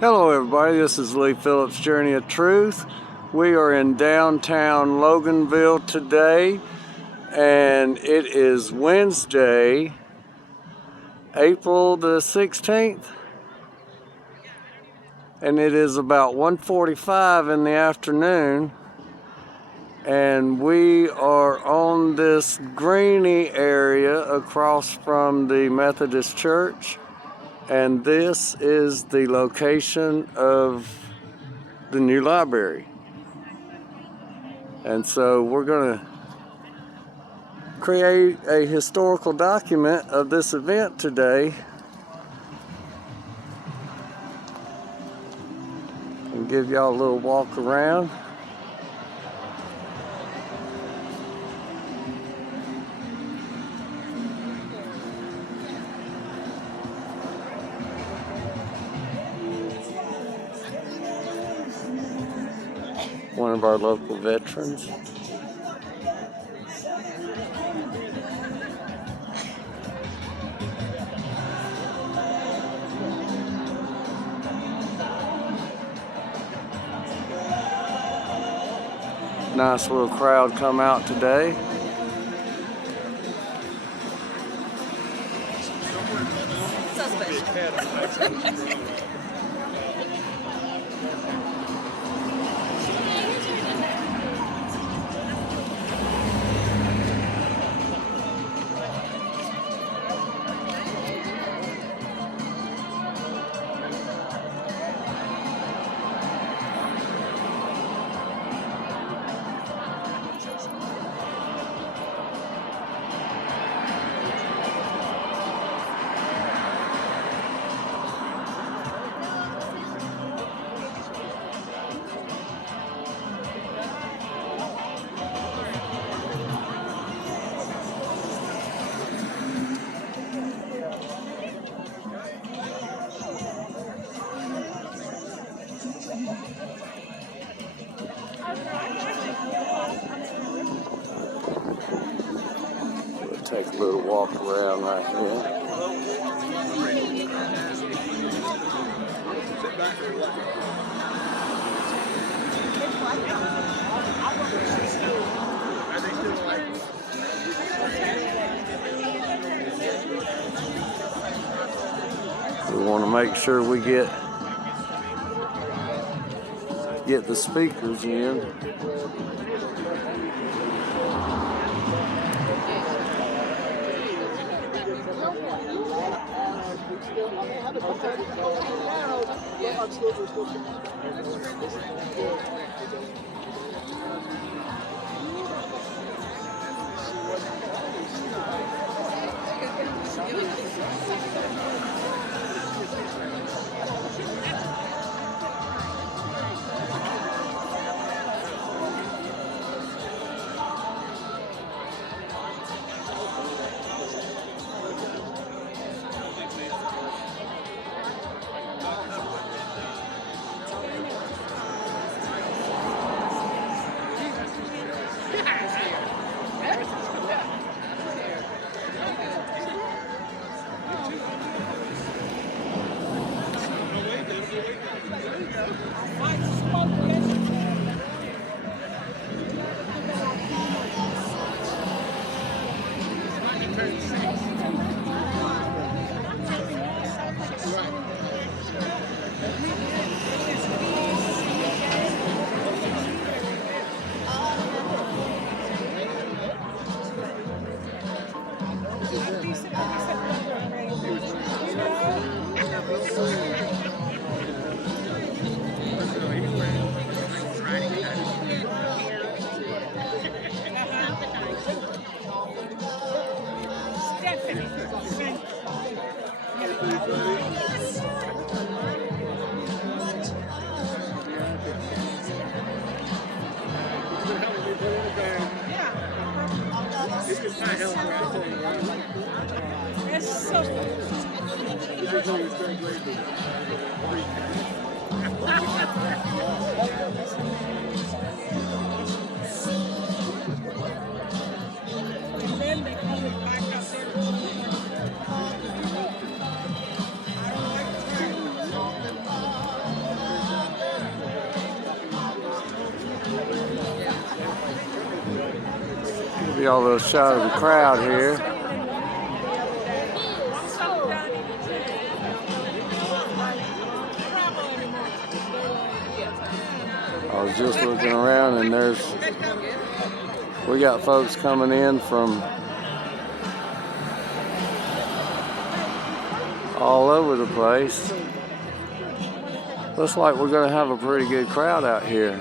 Hello everybody, this is Lee Phillips' Journey of Truth. We are in downtown Loganville today, and it is Wednesday, April the 16th, and it is about 1:45 in the afternoon, and we are on this greeny area across from the Methodist Church. And this is the location of the new library. And so we're going to create a historical document of this event today and give y'all a little walk around. One of our local veterans. Nice little crowd come out today. We'll take a little walk around right here. We want to make sure we get the speakers in. See all the shot of the crowd here. I was just looking around and we got folks coming in from all over the place. Looks like we're going to have a pretty good crowd out here.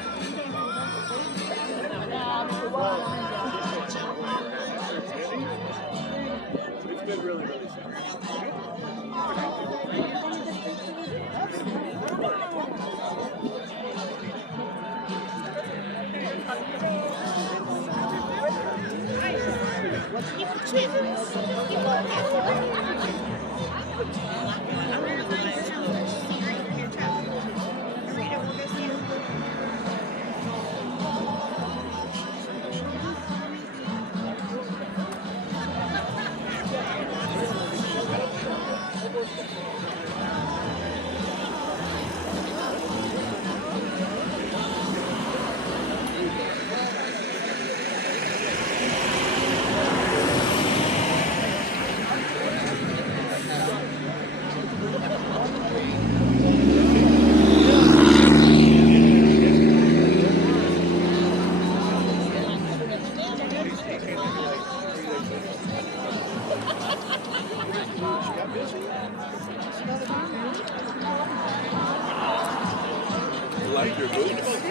Like your boots.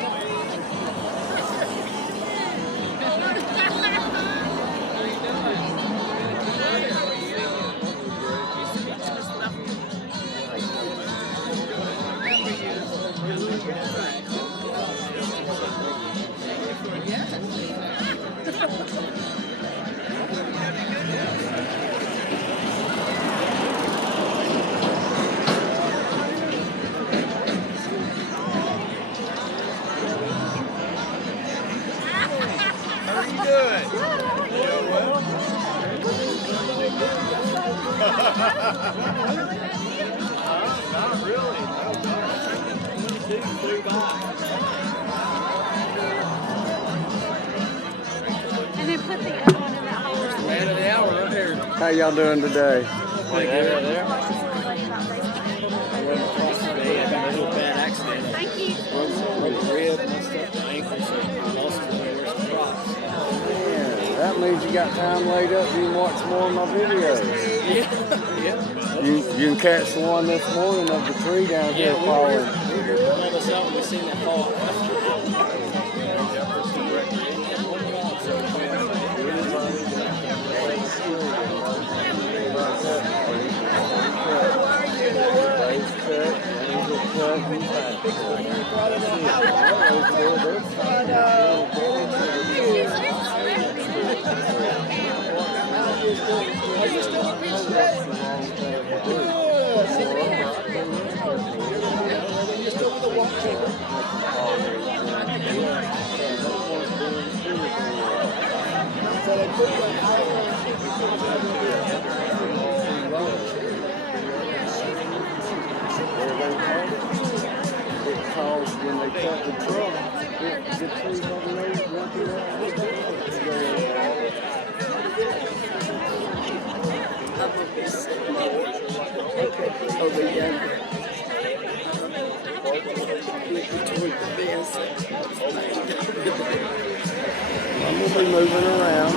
Not really. And then put the other one in that hole. Man of the hour right there. How y'all doing today? Like that right there. They had a little bad accident. Thank you. Broke the rib and stuff, the ankle, so I lost it. There's some drops. Yeah, that means you got time laid up. You can watch more of my videos. Yeah. You can catch the one this morning of the tree down here falling. We were all us out and we seen that fall. Because when they cut the truck, the trees don't need nothing I'm going to be moving around.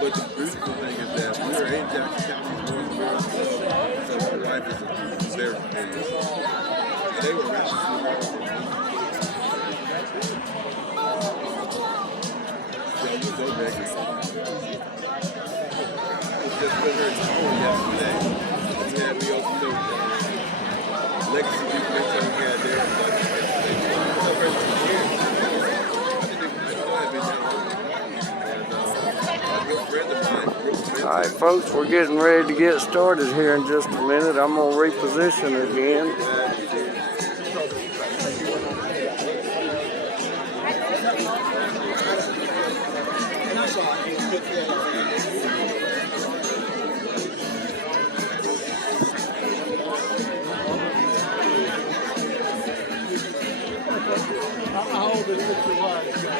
But the beautiful thing is that we are in Jackson County, so my wife is very familiar. And they were around just with her phone yesterday. She had me on legacy people that told me had their All right, folks, we're getting ready to get started here in just a minute. I'm going to reposition again. How old is your wife?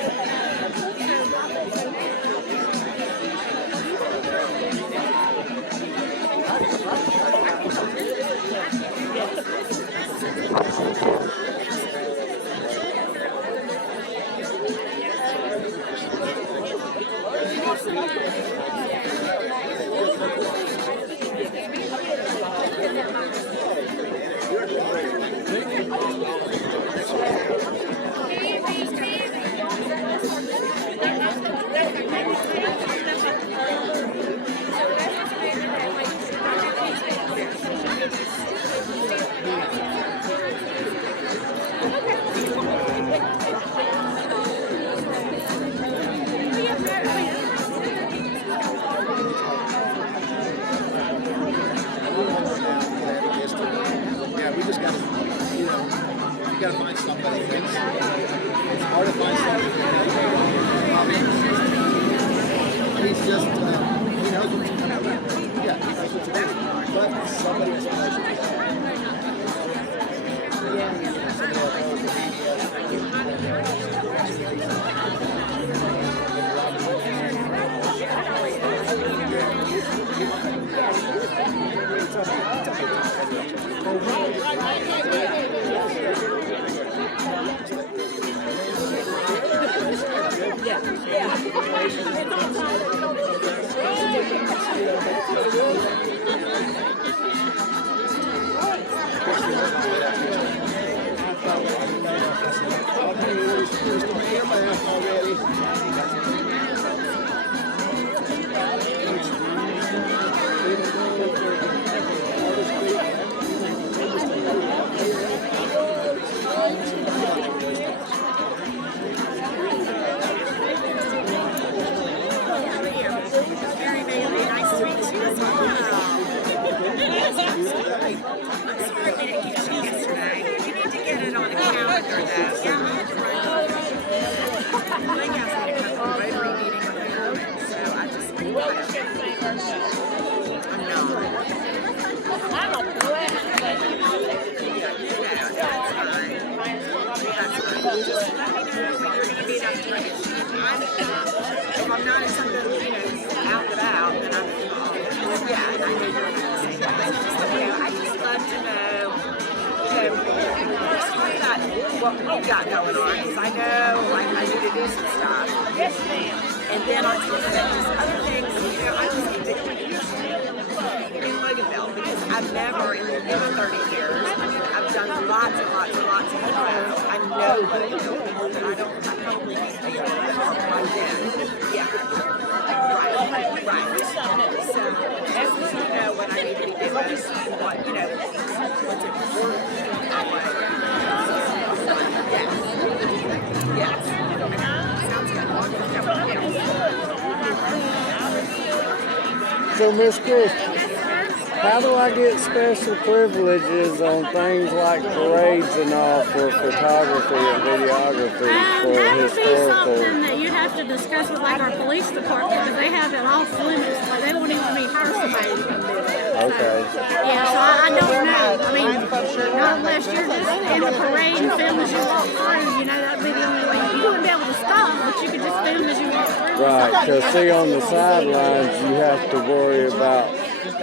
Yeah, we just got to, you got to find somebody. It's hard to find somebody. He's just, he knows what's coming out. Yeah, he knows what's about. But somebody is supposed to be If I'm not in something, out and about, then I'm yeah, and I know you're going to say that. I just love to know, what we've got going on, because I know, like, I need to do some stuff. Yes, ma'am. And then on top of that, just other things, I just need to in Loganville, because I've never, in 30 years, I've done lots and lots and lots of things. I know Loganville, but I probably need to be a little bit more plugged in. Yeah. Right. So, just so you know what I need to be doing, what, what's important. Yes. Sounds good. So, Miss Chris, how do I get special privileges on things like parades and all for photography and videography for That would be historical? something that you'd have to discuss with like our police department, because they have it off limits. Like they won't even hire somebody to come do that. Okay. Yeah, so I don't know. I mean, not unless you're just in a parade and film as you walk through. That'd be the only way. You wouldn't be able to stop, but you could just film as you walk through. Right, because see on the sidelines you have to worry about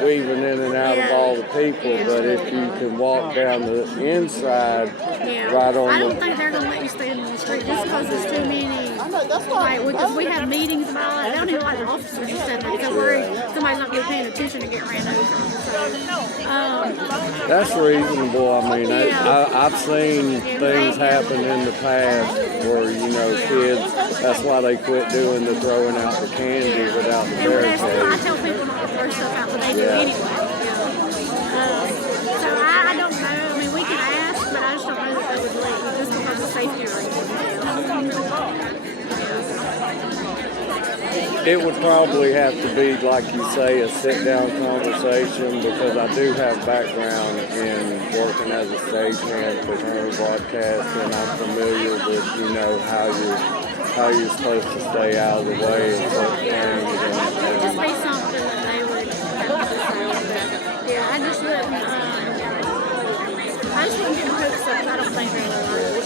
weaving in and out of all the people, but if you can walk down the inside, right on I don't the... think they're going to let you stand in the street just because there's too many. Like, because we have meetings and all that. They don't even like the officers to stand there. They're worried somebody's not going to be paying attention to get ran over. So, That's reasonable. I mean, I've seen things happen in the past where, you know, kids, that's why they quit doing the throwing out the candy without the I barricades. tell people not to throw stuff out, but they do anyway. So I don't know. I mean, we can ask, but I just don't know that they would let you just because of safety reasons. It would probably have to be, like you say, a sit-down conversation, because I do have background in working as a stagehand for current broadcast, and I'm familiar with, you know, how you're supposed to stay out of the way of certain things. It would just be something that they would have to say. Yeah, I just wouldn't get hopes up. I don't think they would.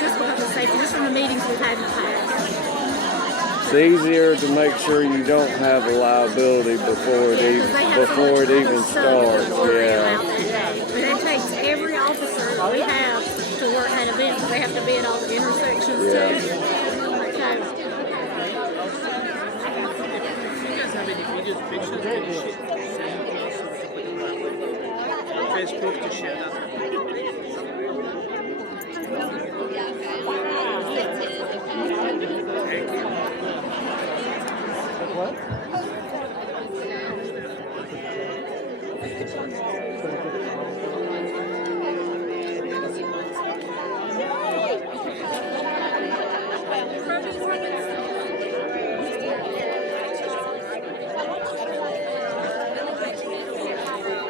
Just because of safety, just from the meetings we've had in the past. It's easier to make sure you don't have a liability before it even starts. Yeah. But it takes every officer that we have to work at events. They have to be at all the intersections too. Facebook to share that.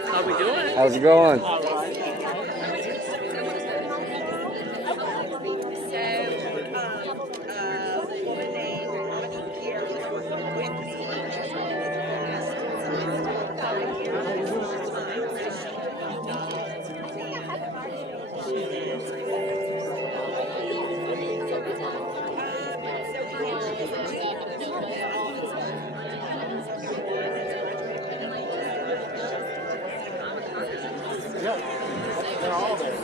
How we doing? How's it going? They're all there.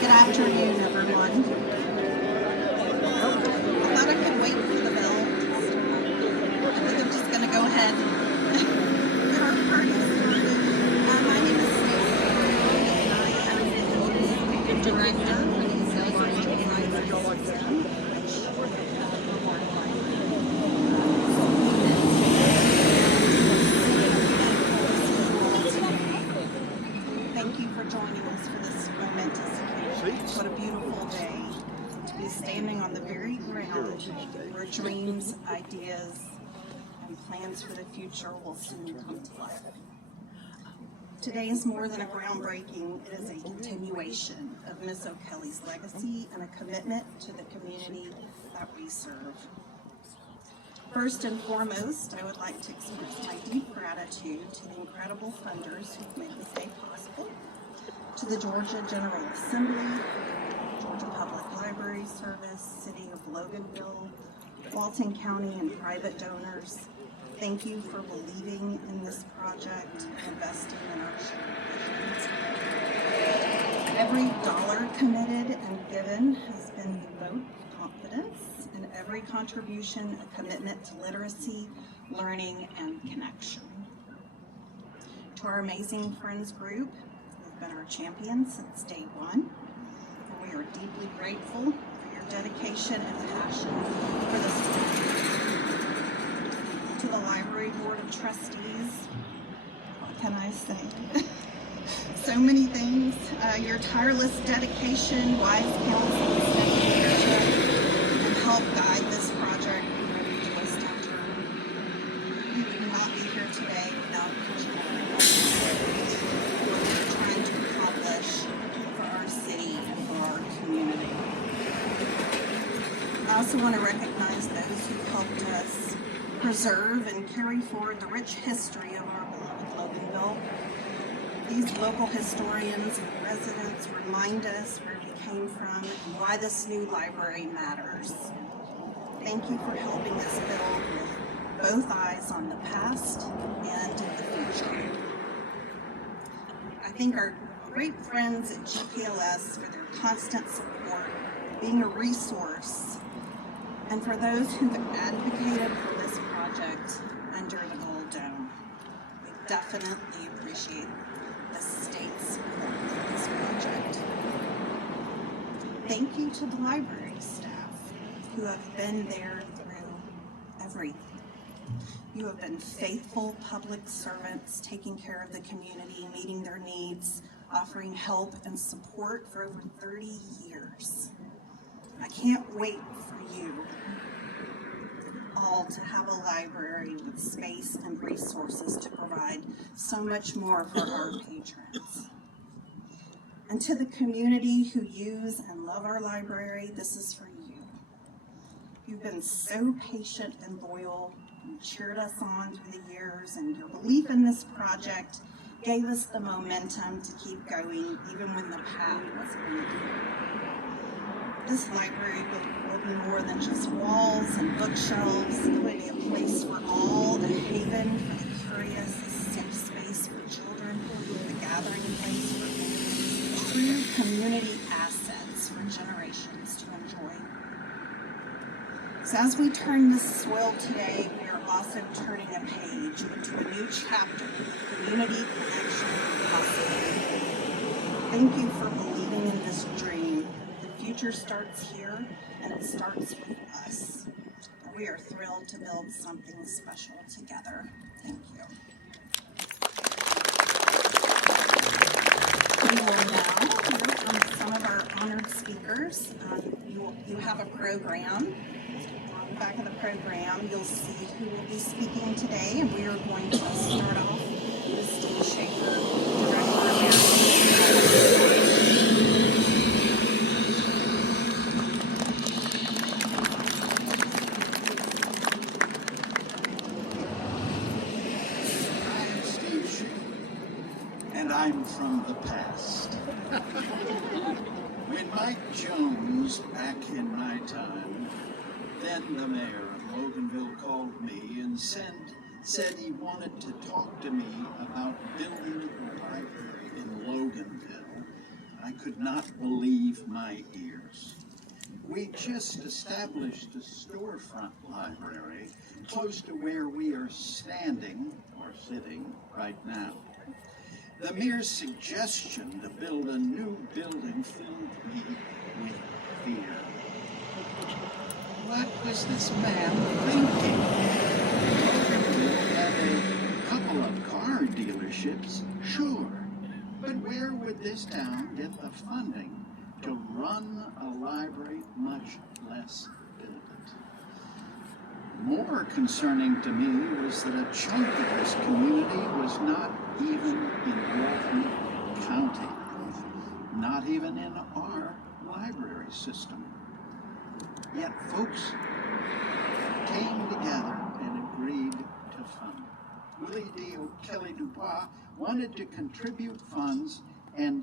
Good afternoon, everyone. I thought I could wait for the bell. I think I'm just going to go ahead and get our party started. My name is Stacey, and I am the director for the Salesforce Online System. Thank you for joining us for this momentous occasion. What a beautiful day to be standing on the very ground where dreams, ideas, and plans for the future will soon come to life. Today is more than a groundbreaking, it is a continuation of Miss O'Kelly's legacy and a commitment to the community that we serve. First and foremost, I would like to express my deep gratitude to the incredible funders who've made this day possible, to the Georgia General Assembly, Georgia Public Library Service, City of Loganville, Walton County, and private donors. Thank you for believing in this project and investing in our shared vision. Every dollar committed and given has been the vote of confidence, and every contribution a commitment to literacy, learning, and connection. To our amazing friends group, you've been our champions since day one, and we are deeply grateful for your dedication and passion for this project. To the Library Board of Trustees, what can I say? So many things. Your tireless dedication, wise counsel, and steady leadership, and help guide this project through every twist and turn. We would not be here today without each and every one of you. What we're trying to accomplish for our city and for our community. I also want to recognize those who helped us preserve and carry forward the rich history of our beloved Loganville. These local historians and residents remind us where we came from and why this new library matters. Thank you for helping us build with both eyes on the past and the future. I thank our great friends at GPLS for their constant support, being a resource, and for those who've advocated for this project under the Gold Dome. We definitely appreciate the state's support for this project. Thank you to the library staff who have been there through everything. You have been faithful public servants, taking care of the community, meeting their needs, offering help and support for over 30 years. I can't wait for you all to have a library with space and resources to provide so much more for our patrons. And to the community who use and love our library, this is for you. You've been so patient and loyal. You cheered us on through the years, and your belief in this project gave us the momentum to keep going even when the path wasn't easy. This library will be more than just walls and bookshelves. It will be a place for all, a haven for the curious, a safe space for children, a gathering place for families, true community assets for generations to enjoy. So as we turn this soil today, we are also turning a page into a new chapter of community, connection, and possibility. Thank you for believing in this dream. The future starts here, and it starts with us. And we are thrilled to build something special together. Thank you. We will now hear from some of our honored speakers. You have a program. On the back of the program, you'll see who will be speaking today, and we are going to start off with Steve Schaefer, Director of I'm Steve Schaefer, and I'm from the past. When Mike Jones, back in my time, then the mayor of Loganville, called me and said he wanted to talk to me about building a library in Loganville, I could not believe my ears. We just established a storefront library close to where we are standing, or sitting, right now. The mere suggestion to build a new building filled me with fear. What was this man thinking? Loganville had a couple of car dealerships, sure, but where would this town get the funding to run a library, much less build it? More concerning to me was that a chunk of this community was not even in Walton County, not even in our library system. Yet folks came together and agreed to fund. Willie D. O'Kelly Dubois wanted to contribute funds and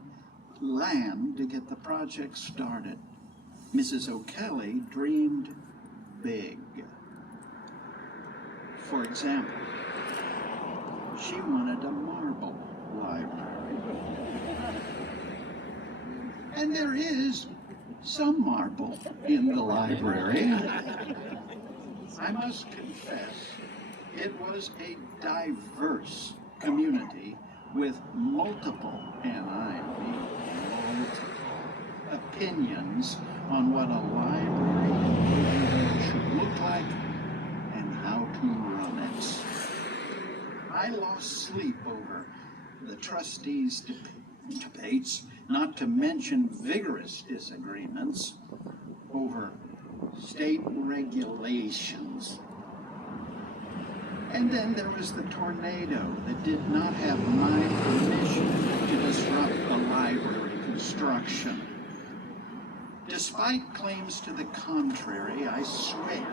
land to get the project started. Mrs. O'Kelly dreamed big. For example, she wanted a marble library. And there is some marble in the library. I must confess, it was a diverse community with multiple, and I mean multiple, opinions on what a library should look like and how to run it. I lost sleep over the trustees' debates, not to mention vigorous disagreements over state regulations. And then there was the tornado that did not have my permission to disrupt the library construction. Despite claims to the contrary, I swear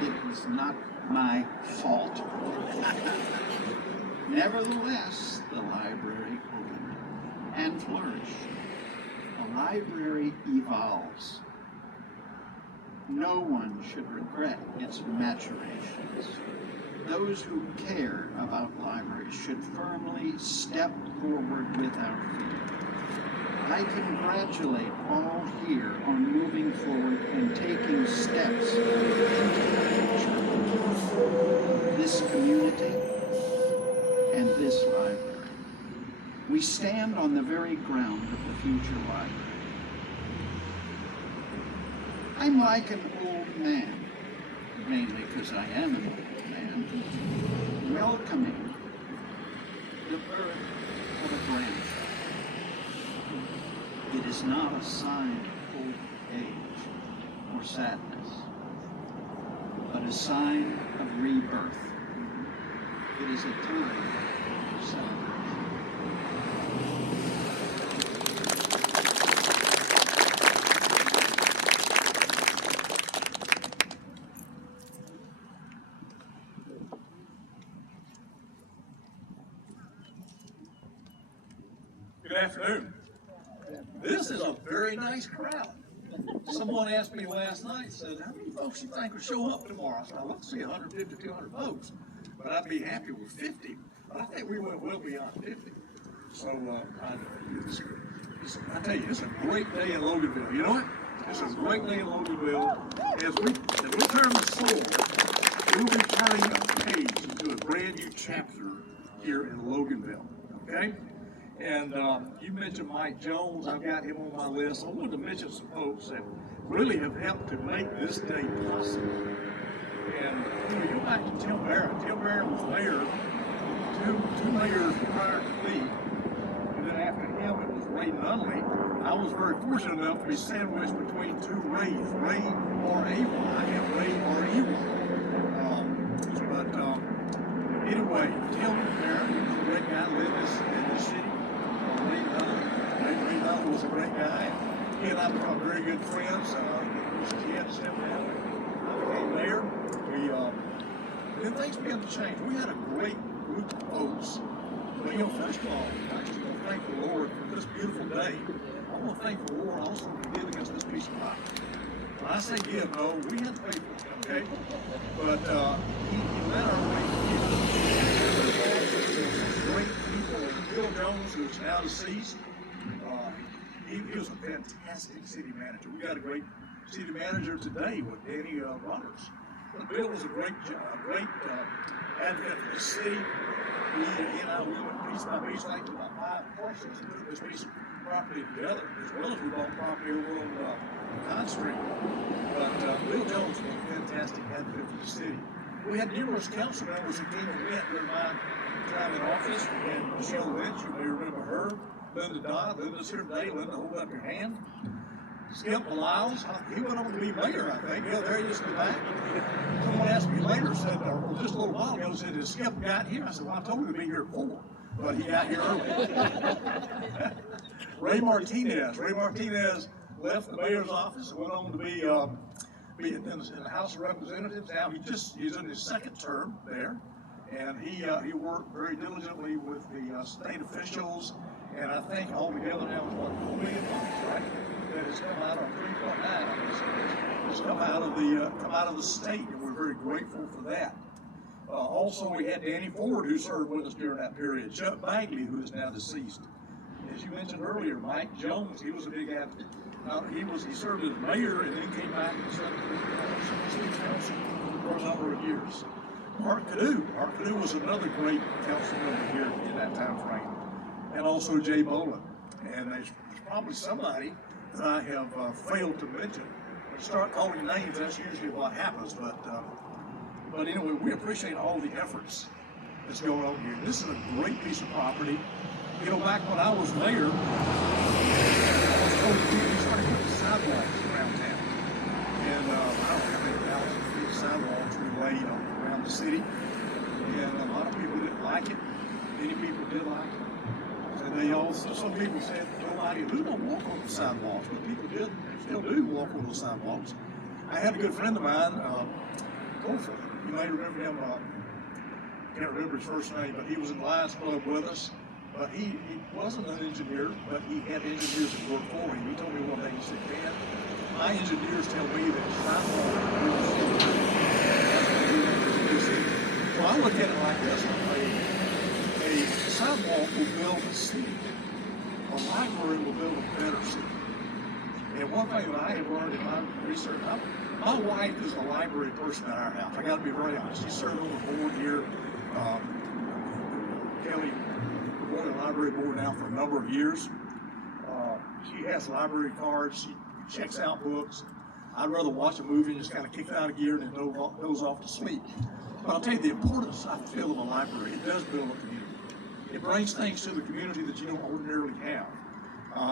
it was not my fault. Nevertheless, the library opened and flourished. A library evolves. No one should regret its maturations. Those who care about libraries should firmly step forward without fear. I congratulate all here on moving forward and taking steps into the future. This community and this library. We stand on the very ground of the future library. I'm like an old man, mainly because I am an old man, welcoming the birth of a grandchild. It is not a sign of old age or sadness, but a sign of rebirth. It is a time of celebration. Good afternoon. This is a very nice crowd. Someone asked me last night, said, how many folks do you think will show up tomorrow? I said, I'd love to see 150, 200 folks, but I'd be happy with 50. But I think we went well beyond 50. So I tell you, it's a great day in Loganville. You know what? It's a great day in Loganville. As we turn the sword, we'll be turning a page into a brand new chapter here in Loganville. Okay? And you mentioned Mike Jones. I've got him on my list. I wanted to mention some folks that really have helped to make this day possible. And you go back to Tim Barrett. Tim Barrett was mayor two mayors prior to me. And then after him, it was Ray Nunley. I was very fortunate enough to be sandwiched between two Rays, Ray R.A.Y. and Ray R.E.Y. Anyway, Tim Barrett was a great guy, lived in the city. Ray Nunley was a great guy. He and I became very good friends. He had to step down. I became mayor. Then things began to change. We had a great group of folks. But first of all, I just want to thank the Lord for this beautiful day. I want to thank the Lord also for giving us this piece of property. When I say give, no, we had to pay for it, okay? But he led our way to great people. Bill Jones, who is now deceased, he was a fantastic city manager. We got a great city manager today with Danny Runners. But Bill was a great advocate for the city. He and I, we went piece by piece, like about 5 parcels, and put this piece of property together, as well as we bought property over on Con Street. But Bill Jones was a fantastic advocate for the city. We had numerous council members that came and went during my time in office. We had Michelle Lynch, you may remember her. Linda Donna, Linda's here today. Linda, hold up your hand. Skip Lyles, he went on to be mayor, I think. Yeah, there he is in the back. Someone asked me later, said, or just a little while ago, said, has Skip got here? I said, well, I told him to be here at 4, but he got here early. Ray Martinez left the mayor's office, went on to be in the House of Representatives. Now he's in his second term there, and he worked very diligently with the state officials, and I think altogether now it's what, $4 million, right? That has come out of 3.9 has come out of the state, and we're very grateful for that. Also, we had Danny Ford, who served with us during that period. Chuck Bagley, who is now deceased. As you mentioned earlier, Mike Jones, he was a big advocate. He served as mayor and then came back and served as city council for a number of years. Art Canoe was another great council member here in that time frame, and also Jay Boland. And there's probably somebody that I have failed to mention. When you start calling names, that's usually what happens. But anyway, we appreciate all the efforts that's going on here. This is a great piece of property. You know, back when I was mayor, we started putting sidewalks around town. And I don't know how many thousands of feet of sidewalks we laid around the city. And a lot of people didn't like it. Many people did like it. And they also, some people said, nobody do not walk on the sidewalks. But people did, still do walk on the sidewalks. I had a good friend of mine, Golfer. You may remember him, can't remember his first name, but he was in the Lions Club with us. But he wasn't an engineer, but he had engineers that worked for him. He told me one day, he said, "Dan, my engineers tell me that sidewalks will build the city." Well, I look at it like this: a sidewalk will build a city. A library will build a better city. And one thing that I have learned in my research, my wife is a library person at our house. I got to be very honest. She served on the board here, Kelly. On the library board now for a number of years. She has library cards. She checks out books. I'd rather watch a movie and just kind of kick it out of gear and then goes off to sleep. But I'll tell you the importance I feel of a library. It does build a community. It brings things to the community that you don't ordinarily have.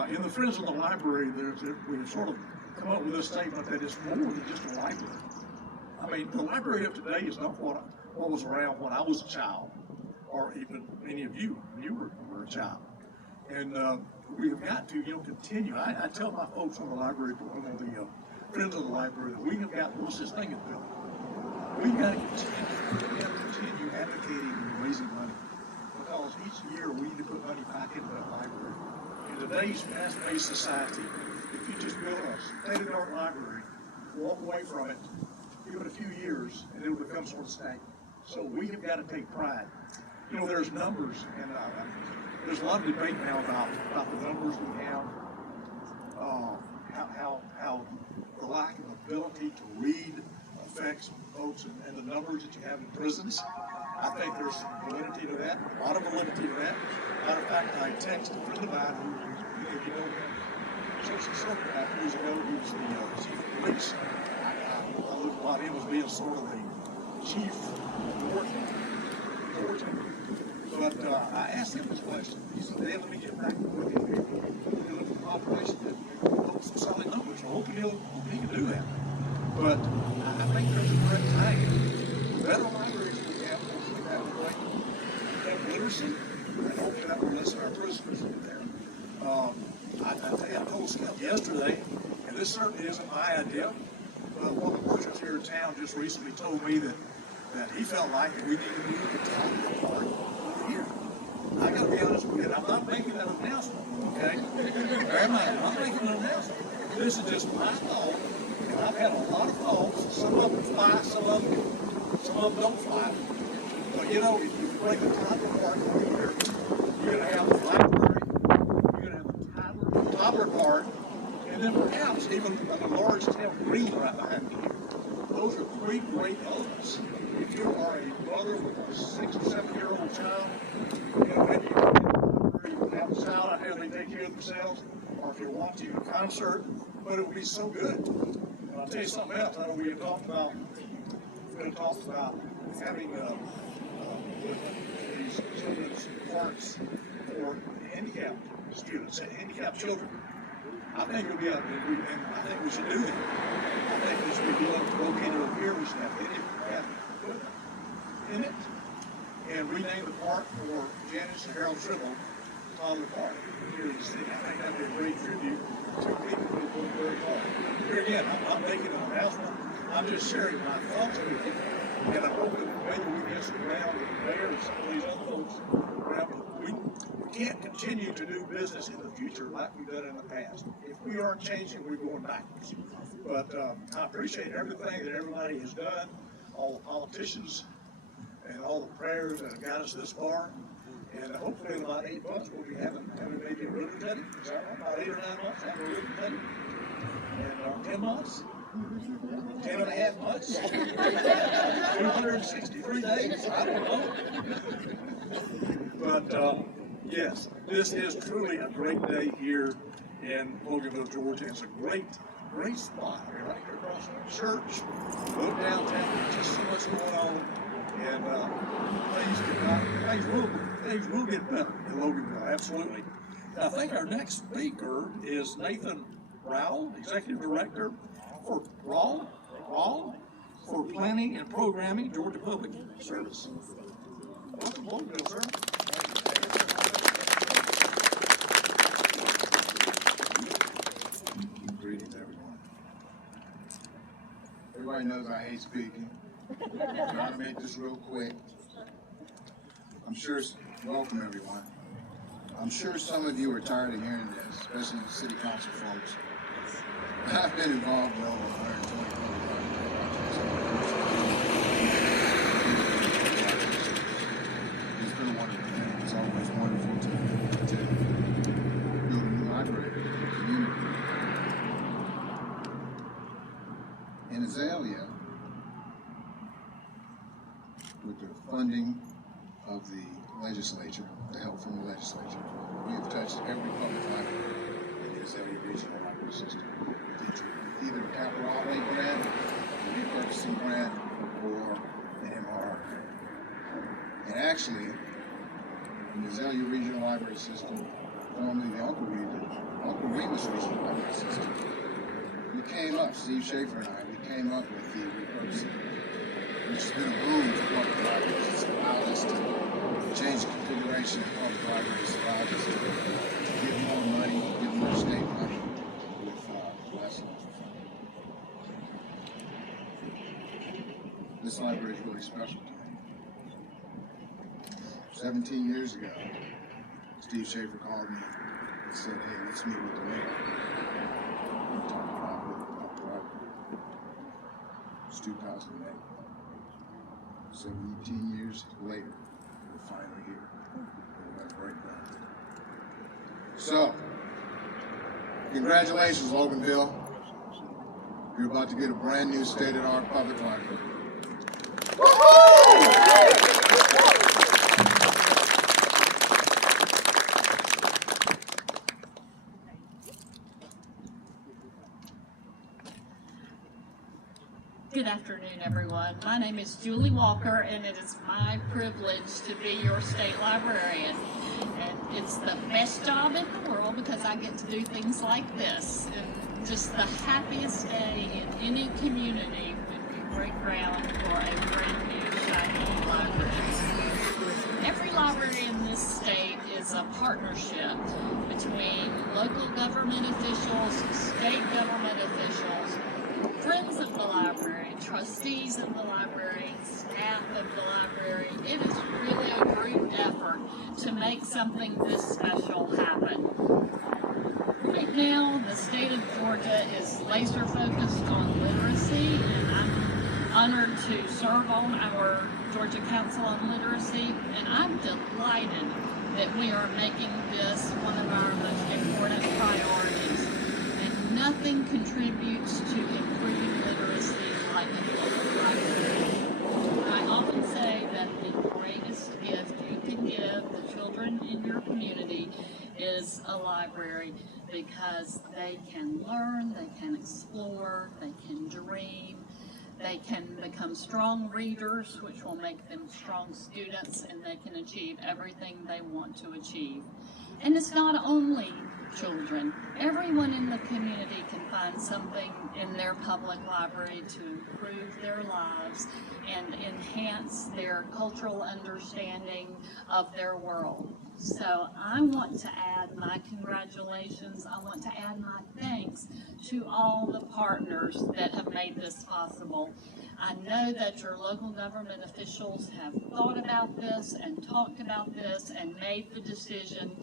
In the Friends of the Library, we've sort of come up with a statement that it's more than just a library. I mean, the library of today is not what was around when I was a child, or even many of you were a child. And we have got to, continue. I tell my folks on the library, the Friends of the Library, that we have got, once this thing is built, we've got to continue advocating and raising money. Because each year we need to put money back into that library. In today's fast-paced society, if you just build a state-of-the-art library, walk away from it, give it a few years, and it will become sort of stagnant. So we have got to take pride. There's numbers, and there's a lot of debate now about the numbers we have, how the lack of ability to read affects folks and the numbers that you have in prisons. I think there's validity to that, a lot of validity to that. Matter of fact, I texted a friend of mine who social circuit years ago, he was the chief of police. I looked at him as being sort of the chief warden in Georgia. But I asked him this question. He said, "Dad, let me get back to working here. You look at the population and some solid numbers. I'm hoping he can do that." But I think there's a correct timing. The better libraries we have literacy, and hopefully that will lessen our prisoners in there. I tell you, I told Scott yesterday, and this certainly isn't my idea, but one of the merchants here in town just recently told me that he felt like we need to move the Talbot Park here. I got to be honest with you, I'm not making that announcement, okay? I'm not making an announcement. This is just my thought, and I've had a lot of thoughts. Some of them fly, some of them don't fly. But if you break the Talbot Park over here, you're going to have the library, you're going to have the Toddler Park, and then perhaps even a large tail green right behind you. Those are three great elements. If you are a mother with a 6 or 7-year-old child, maybe you have a child out there and they take care of themselves, or if you're watching a concert, but it would be so good. And I'll tell you something else. I know we have talked about having these children's parks for handicapped students and handicapped children. I think it would be, and I think we should do that. I think this would be located over here. We should have equipment in it, and rename the park for Janice and Harold Trimble Toddler Park here in the city. I think that'd be a great tribute to people who work very hard. Here again, I'm not making an announcement. I'm just sharing my thoughts with you, and I'm hoping that maybe we get some ground with the mayor and some of these other folks around. We can't continue to do business in the future like we've done in the past. If we aren't changing, we're going backwards. But I appreciate everything that everybody has done, all the politicians and all the prayers that have got us this far. And hopefully in about 8 months we'll be having maybe a ribbon cutting. Is that right? About 8 or 9 months, having a ribbon cutting. And 10 months? 10 and a half months? 263 days? I don't know. But yes, this is truly a great day here in Loganville, Georgia. It's a great spot. I mean, right here across from the church, look downtown, there's just so much going on. And things will get better in Loganville, absolutely. And I think our next speaker is Nathan Rowell, Executive Director for for Planning and Programming, Georgia Public Service. Welcome, Loganville, sir. Greetings, everyone. Everybody knows I hate speaking. I'm trying to make this real quick. Welcome, everyone. I'm sure some of you are tired of hearing this, especially the city council folks. I've been involved in over 120 public projects. It's been a wonderful thing. It's always wonderful to build a new library in the community. In Azalea, with the funding of the legislature, the help from the legislature, we have touched every public library in the Azalea Regional Library System. Either a capital outlay grant, a repurposing grant, or an MRR grant. And actually, in the Azalea Regional Library System, formerly the Uncle Remus Regional Library System, we came up, Steve Schaefer and I, we came up with the repurposing, which has been a boom for public libraries. It's allowed us to change the configuration of public libraries, allowed us to give more money, give more state money with less local funding. This library is really special to me. 17 years ago, Steve Schaefer called me and said, hey, let's meet with the mayor. We talked about the library. It's 2008. 17 years later, we're finally here. We're going to break ground. So, congratulations, Loganville. You're about to get a brand new state-of-the-art public library. Good afternoon, everyone. My name is Julie Walker, and it is my privilege to be your state librarian. And it's the best job in the world because I get to do things like this. And just the happiest day in any community when we break ground for a brand new, shiny library. Every library in this state is a partnership between local government officials, state government officials, friends of the library, trustees of the library, staff of the library. It is really a group effort to make something this special happen. Right now, the state of Georgia is laser focused on literacy, and I'm honored to serve on our Georgia Council on Literacy, and I'm delighted that we are making this one of our most important priorities. And nothing contributes to improving literacy like a public library. I often say that the greatest gift you can give the children in your community is a library, because they can learn, they can explore, they can dream, they can become strong readers, which will make them strong students, and they can achieve everything they want to achieve. And it's not only children. Everyone in the community can find something in their public library to improve their lives and enhance their cultural understanding of their world. So I want to add my congratulations. I want to add my thanks to all the partners that have made this possible. I know that your local government officials have thought about this and talked about this and made the decision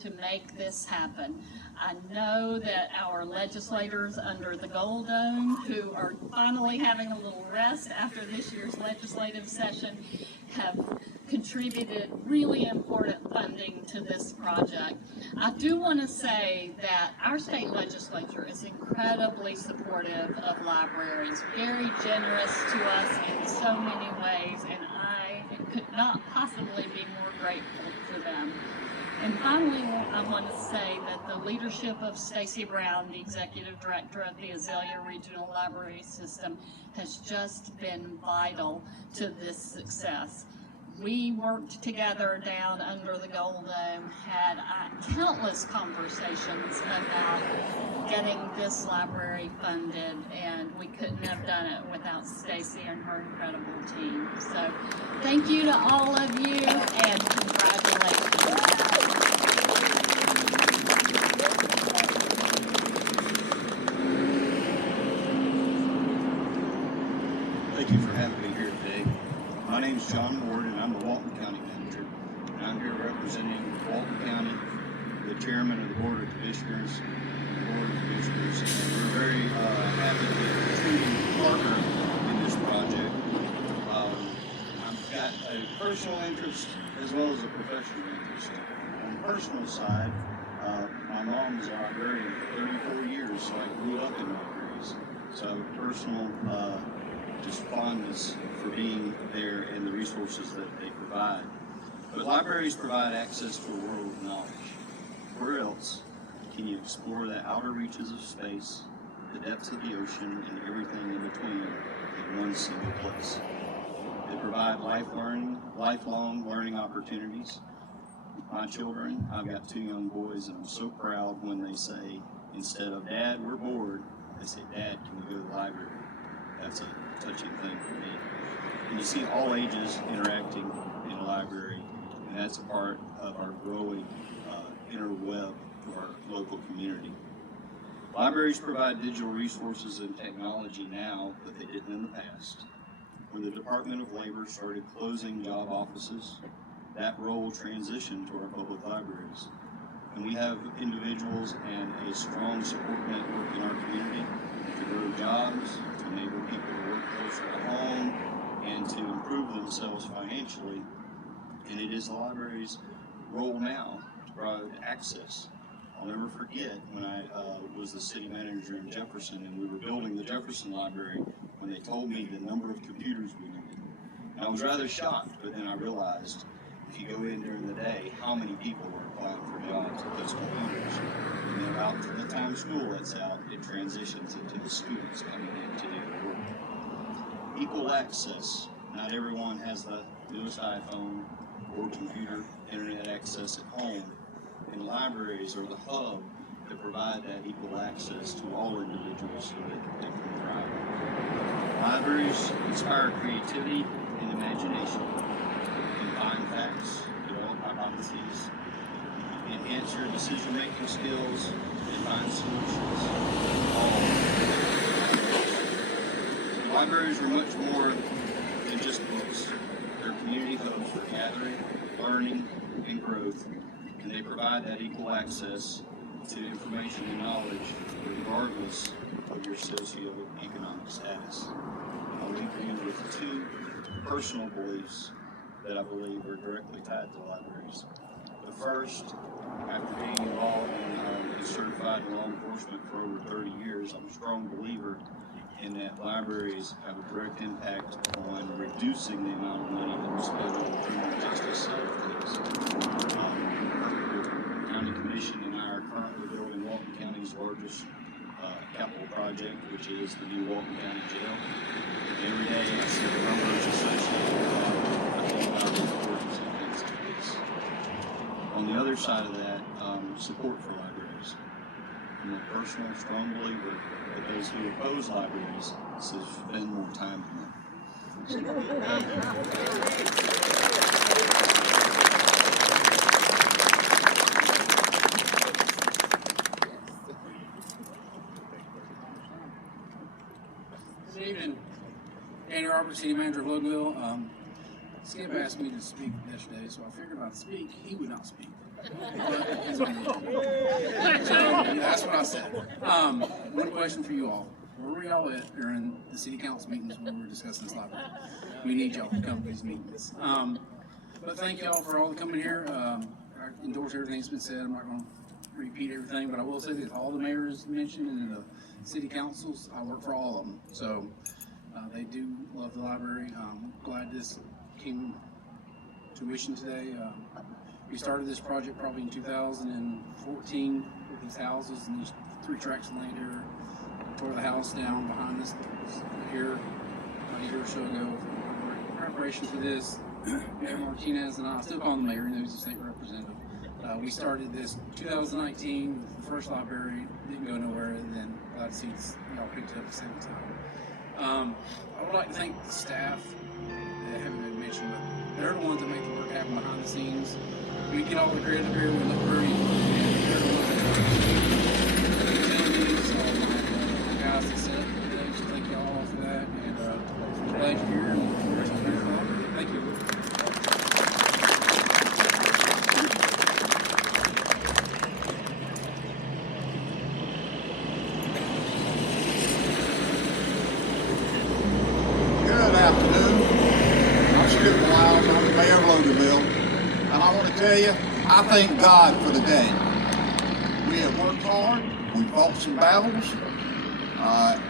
to make this happen. I know that our legislators under the Gold Dome, who are finally having a little rest after this year's legislative session, have contributed really important funding to this project. I do want to say that our state legislature is incredibly supportive of libraries, very generous to us in so many ways, and I could not possibly be more grateful for them. And finally, I want to say that the leadership of Stacy Brown, the Executive Director of the Azalea Regional Library System, has just been vital to this success. We worked together down under the Gold Dome, had countless conversations about getting this library funded, and we couldn't have done it without Stacy and her incredible team. So thank you to all of you, and congratulations. Thank you for having me here today. My name is John Ward, and I'm the Walton County Manager. And I'm here representing Walton County, the Chairman of the Board of Commissioners, and the Board of Commissioners. And we're very happy to be a contributing partner in this project. I've got a personal interest as well as a professional interest. On the personal side, my mom was a librarian for 34 years, so I grew up in libraries. So personal just fondness for being there and the resources that they provide. But libraries provide access to a world of knowledge. Where else can you explore the outer reaches of space, the depths of the ocean, and everything in between in one single place? They provide lifelong learning opportunities. My children, I've got 2 young boys, and I'm so proud when they say, instead of "Dad, we're bored," they say, "Dad, can we go to the library?" That's a touching thing for me. And you see all ages interacting in a library, and that's a part of our growing inner web of our local community. Libraries provide digital resources and technology now that they didn't in the past. When the Department of Labor started closing job offices, that role transitioned to our public libraries. And we have individuals and a strong support network in our community to grow jobs, to enable people to work closer to home, and to improve themselves financially. And it is the library's role now to provide access. I'll never forget when I was the city manager in Jefferson, and we were building the Jefferson Library, when they told me the number of computers we needed. And I was rather shocked, but then I realized if you go in during the day, how many people are applying for jobs at those computers. And then about the time school lets out, it transitions into the students coming in to do the work. Equal access. Not everyone has the newest iPhone or computer internet access at home. And libraries are the hub that provide that equal access to all individuals so that they can thrive. Libraries inspire creativity and imagination. Combine facts, develop hypotheses, enhance your decision-making skills, and find solutions. Libraries are much more than just books. They're community hubs for gathering, learning, and growth, and they provide that equal access to information and knowledge regardless of your socioeconomic status. I'll leave you with 2 personal beliefs that I believe are directly tied to libraries. The first, after being involved in certified in law enforcement for over 30 years, I'm a strong believer in that libraries have a direct impact on reducing the amount of money that we spend on the criminal justice side of things. The County Commission and I are currently building Walton County's largest capital project, which is the new Walton County Jail. And every day I see the numbers associated with that. I think about the importance of things like this. On the other side of that, support for libraries. I'm a personal, strong believer that those who oppose libraries should spend more time in them. Good evening. Danny Roberts, City Manager of Loganville. Skip asked me to speak yesterday, so I figured if I'd speak, he would not speak. That's what I said. One question for you all. Where were y'all at during the city council meetings when we were discussing this library? We need y'all to come to these meetings. But thank y'all for all coming here. I endorse everything that's been said. I'm not going to repeat everything, but I will say that all the mayors mentioned and the city councils, I work for all of them. So they do love the library. I'm glad this came to fruition today. We started this project probably in 2014 with these houses and these 3 tracts of land here. Tore the house down behind us here about a year or so ago. In preparation for this, Mayor Martinez and I still call him mayor, even though he's a state representative. We started this 2019 with the first library, didn't go nowhere, and then glad to see y'all picked it up at the same time. I would like to thank the staff that haven't been mentioned, but they're the ones that make the work happen behind the scenes. We get all the credit here, we look pretty, and they're the ones that utilities, all my guys that set up today, so thank you all for that, and I'm glad you're here, and the rest of the year. Thank you. Good afternoon. I'm Skip Wiles. I'm the mayor of Loganville. And I want to tell you, I thank God for the day. We have worked hard. We fought some battles.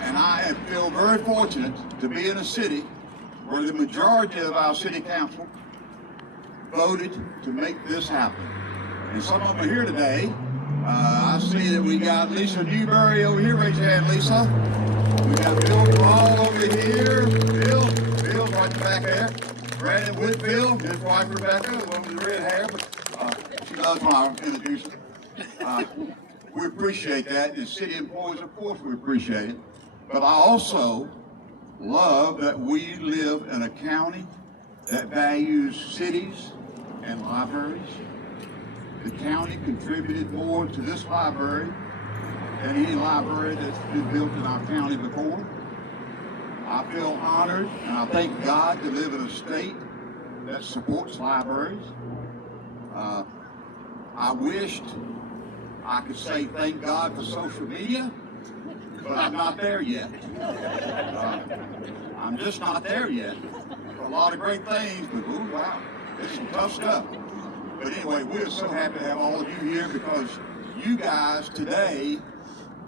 And I feel very fortunate to be in a city where the majority of our city council voted to make this happen. And some of them are here today. I see that we got Lisa Newberry over here. Raise your hand, Lisa. We got Bill Ball over here. Bill's right back there. Brandon Whitfield, his wife Rebecca, the one with the red hair, but she loves my introduction. We appreciate that. The city employees, of course, we appreciate it. But I also love that we live in a county that values cities and libraries. The county contributed more to this library than any library that's been built in our county before. I feel honored and I thank God to live in a state that supports libraries. I wished I could say thank God for social media, but I'm not there yet. I'm just not there yet. A lot of great things, but ooh, wow, it's some tough stuff. But anyway, we're so happy to have all of you here because you guys today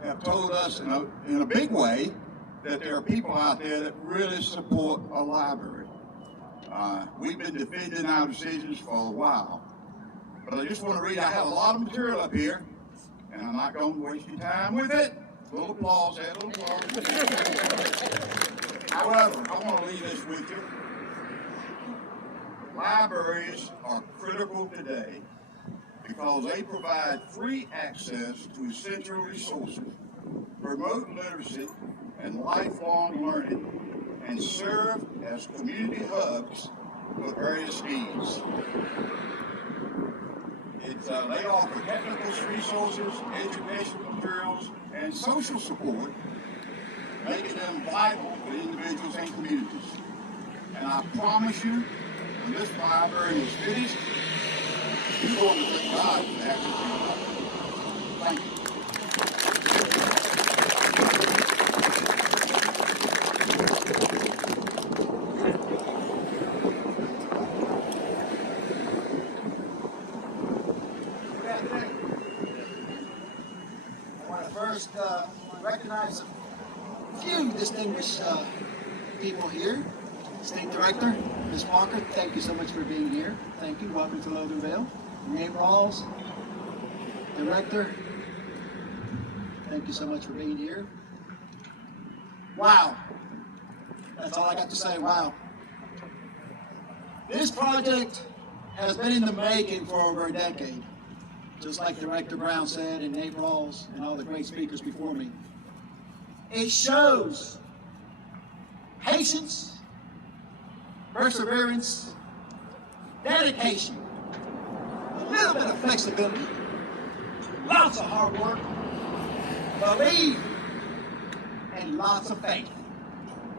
have told us in a big way that there are people out there that really support a library. We've been defending our decisions for a while. But I just want to read, I have a lot of material up here, and I'm not going to waste your time with it. A little applause there, a little applause. However, I want to leave this with you. Libraries are critical today because they provide free access to essential resources, promote literacy and lifelong learning, and serve as community hubs for various needs. They offer technical resources, educational materials, and social support, making them vital for individuals and communities. And I promise you, when this library is finished, you're going to thank God for that. Thank you. First, recognize a few distinguished people here. State Director, Ms. Walker, thank you so much for being here. Thank you. Welcome to Loganville. Nate Rawls, Director, thank you so much for being here. Wow. That's all I got to say. Wow. This project has been in the making for over a decade. Just like Director Brown said, and Nate Rawls, and all the great speakers before me. It shows patience, perseverance, dedication, a little bit of flexibility, lots of hard work, belief, and lots of faith.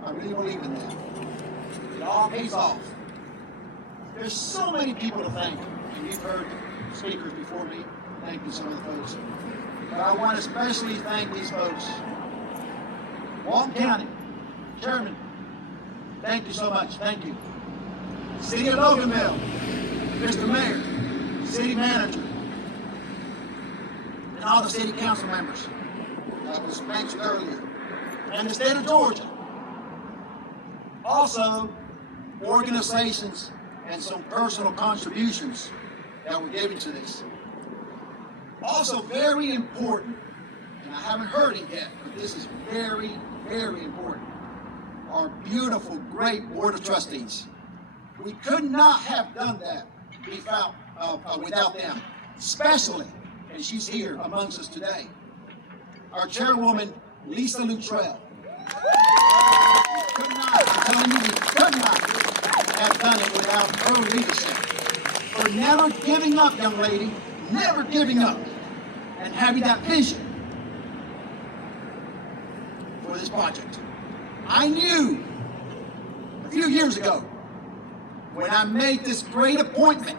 I really believe in that. It all pays off. There's so many people to thank, and you've heard speakers before me. Thank you, some of the folks. But I want to especially thank these folks. Walton County, Chairman, thank you so much. Thank you. City of Loganville, Mr. Mayor, City Manager, and all the City Council members that was mentioned earlier, and the state of Georgia. Also, organizations and some personal contributions that were given to this. Also, very important, and I haven't heard it yet, but this is very, very important. Our beautiful, great Board of Trustees. We could not have done that without them, especially, and she's here amongst us today, our chairwoman, Lisa Luttrell. We could not have done it without her leadership. For never giving up, young lady, never giving up, and having that vision for this project. I knew a few years ago when I made this great appointment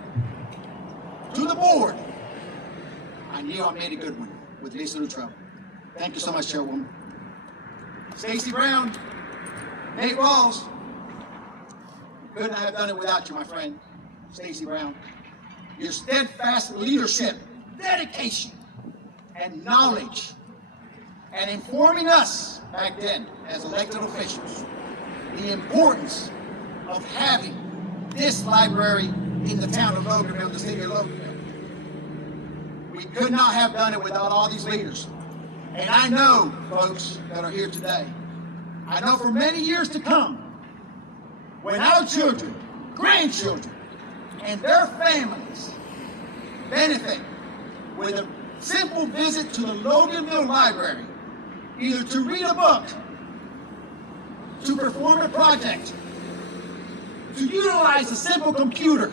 to the board, I knew I made a good one with Lisa Luttrell. Thank you so much, Chairwoman. Stacy Brown, Nate Rawls, couldn't have done it without you, my friend, Stacy Brown. Your steadfast leadership, dedication, and knowledge, and informing us back then as elected officials the importance of having this library in the town of Loganville, the city of Loganville. We could not have done it without all these leaders. And I know, folks that are here today, I know for many years to come, when our children, grandchildren, and their families benefit with a simple visit to the Loganville Library, either to read a book, to perform a project, to utilize a simple computer,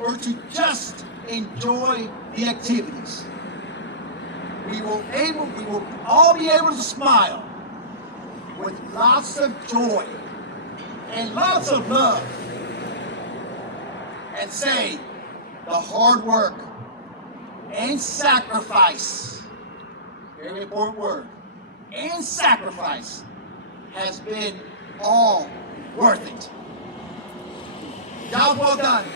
or to just enjoy the activities. We will all be able to smile with lots of joy and lots of love and say the hard work and sacrifice, very important word, and sacrifice has been all worth it. Job well done,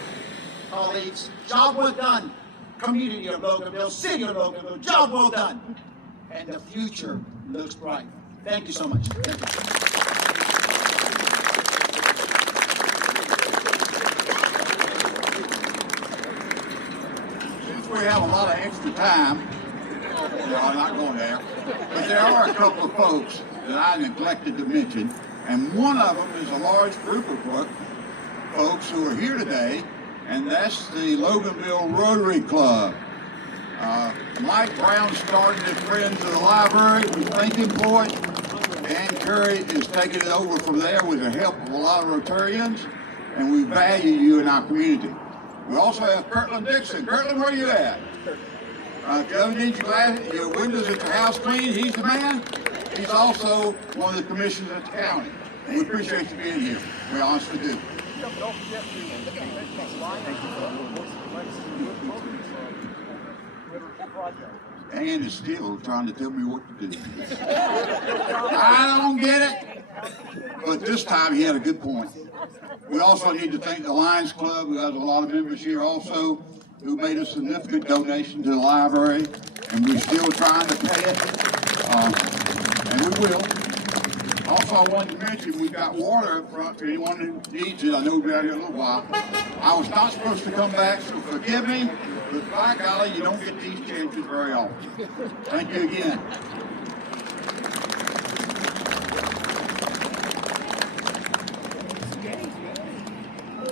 colleagues. Job well done, community of Loganville, city of Loganville. Job well done. And the future looks bright. Thank you so much. Thank you. We have a lot of extra time. No, I'm not going there. But there are a couple of folks that I neglected to mention, and one of them is a large group of folks who are here today, and that's the Loganville Rotary Club. Mike Brown started as Friends of the Library. We thank him for it. Dan Curry is taking it over from there with the help of a lot of Rotarians, and we value you in our community. We also have Kirtland Dixon. Kirtland, where are you at? If you ever need your windows at your house cleaned, he's the man. He's also one of the commissioners at the county. We appreciate you being here. We honestly do. Dan is still trying to tell me what to do. I don't get it. But this time he had a good point. We also need to thank the Lions Club, who has a lot of members here also, who made a significant donation to the library, and we're still trying to pay it, and we will. Also, I wanted to mention we've got water up front for anyone who needs it. I know we'll be out here a little while. I was not supposed to come back, so forgive me, but by golly, you don't get these chances very often. Thank you again.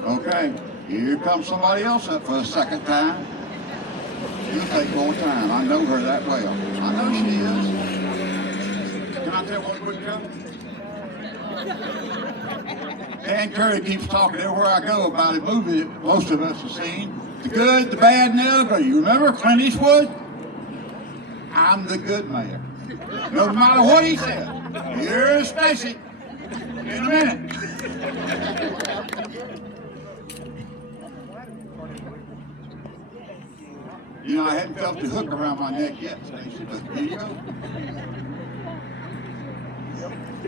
Okay, here comes somebody else up for a second time. She'll take more time. I know her that well. I know she is. Can I tell one quick joke? Dan Curry keeps talking everywhere I go about a movie that most of us have seen. The Good, the Bad, and the Ugly. You remember Clint Eastwood? I'm the good mayor. No matter what he said. Here's Stacy in a minute. You know, I hadn't felt the hook around my neck yet, Stacy, but here you go.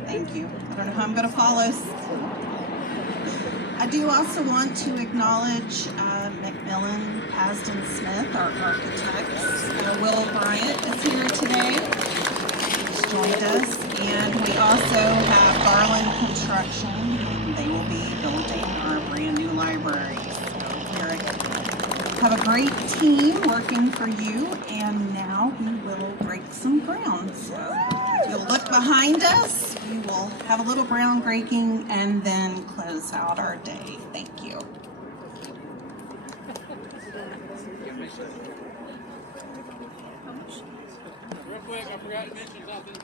Thank you. I don't know how I'm going to follow. I do also want to acknowledge McMillan, Pasden Smith, our architects. Will Bryant is here today. He's joined us. And we also have Garland Construction. They will be building our brand new library. So have a great team working for you, and now we will break some ground. So if you'll look behind us, we will have a little ground breaking and then close out our day. Thank you. Real quick, I forgot to mention something.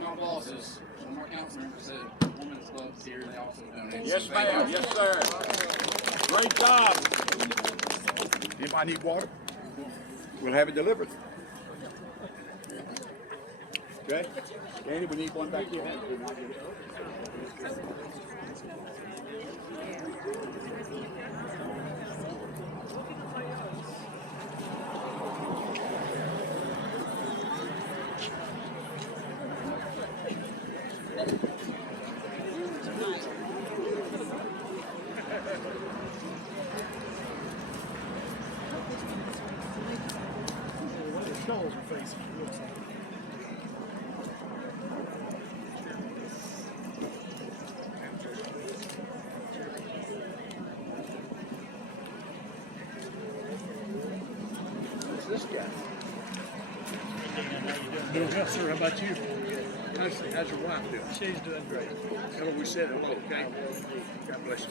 My bosses, one more council member said Women's Club's here. They also donate. Yes, ma'am. Yes, sir. Great job. Anybody need water? We'll have it delivered. Okay? Danny, we need one back here. This guy. Doing well, sir. How about you? How's your wife doing? She's doing great. Tell her we said hello, okay? God bless you.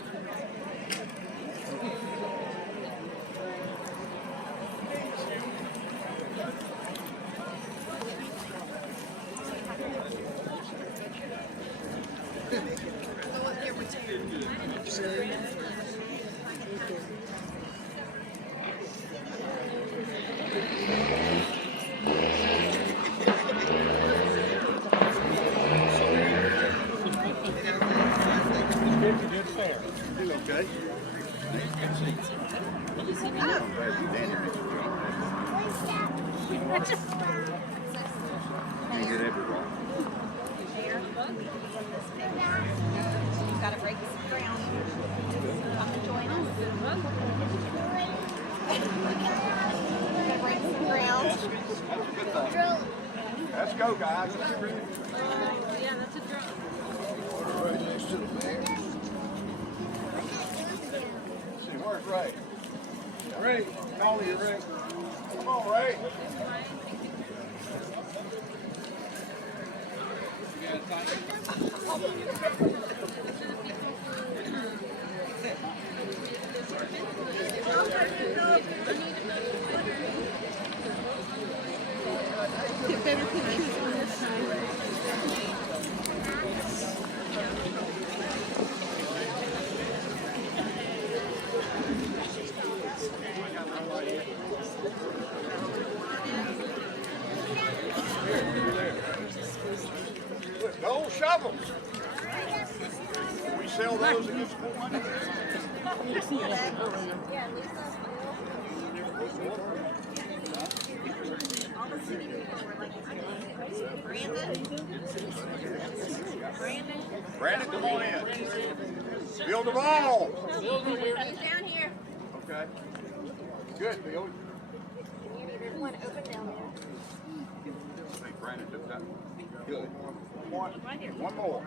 Okay. You get everyone. You've got to break some ground. Come and join us. Break some ground. Let's go, guys. Yeah, that's a drum. Right next to the mayor. See, where's Ray? Ray, call you, Ray. Come on, Ray. Get better pictures on this side. Look, gold shovels. We sell those and get some more money. Brandon, come on in. Build the wall. He's down here. Okay. Good, Bill. There's one open down there. I think Brandon took that one. Good. One more.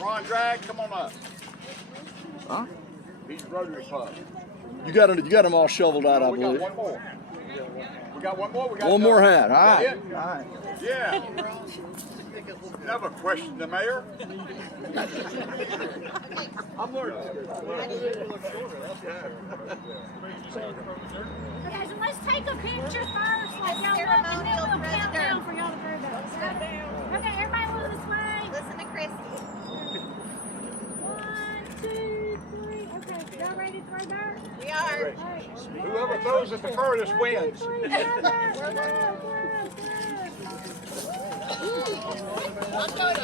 Ron Drag, come on up. Huh? He's Rotary Club. You got them all shoveled out, I We got believe. one more. We got one more. We got One more hat. All Is that right. it? All right. Yeah. Never question the mayor. I'm learning. Okay, so let's take a picture first. Like y'all look, and then we'll count down for y'all to photo. Okay, everybody move this way. Listen to Christy. 1, 2, 3. Okay, y'all ready to throw dirt? We are. Whoever throws it the furthest wins. I'm going to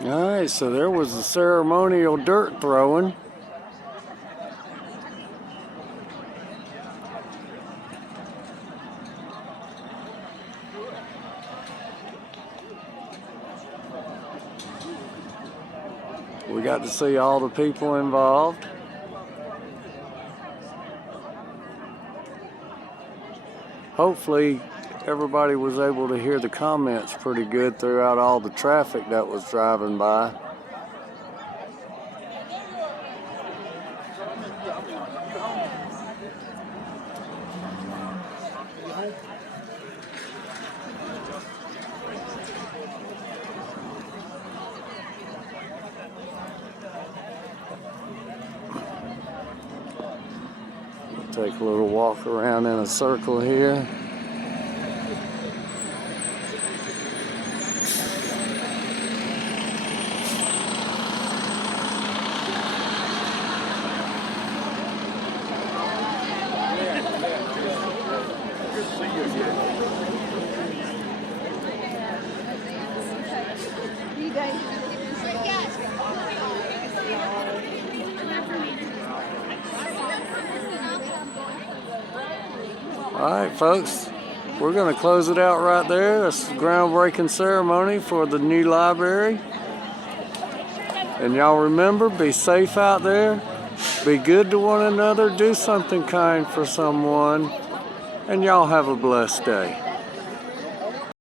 All right, so there was the ceremonial dirt throwing. We got to see all the people involved. Hopefully everybody was able to hear the comments pretty good throughout all the traffic that was driving by. Take a little walk around in a circle here. All right, folks, we're going to close it out right there. That's the groundbreaking ceremony for the new library. And y'all remember, be safe out there, be good to one another, do something kind for someone, and y'all have a blessed day.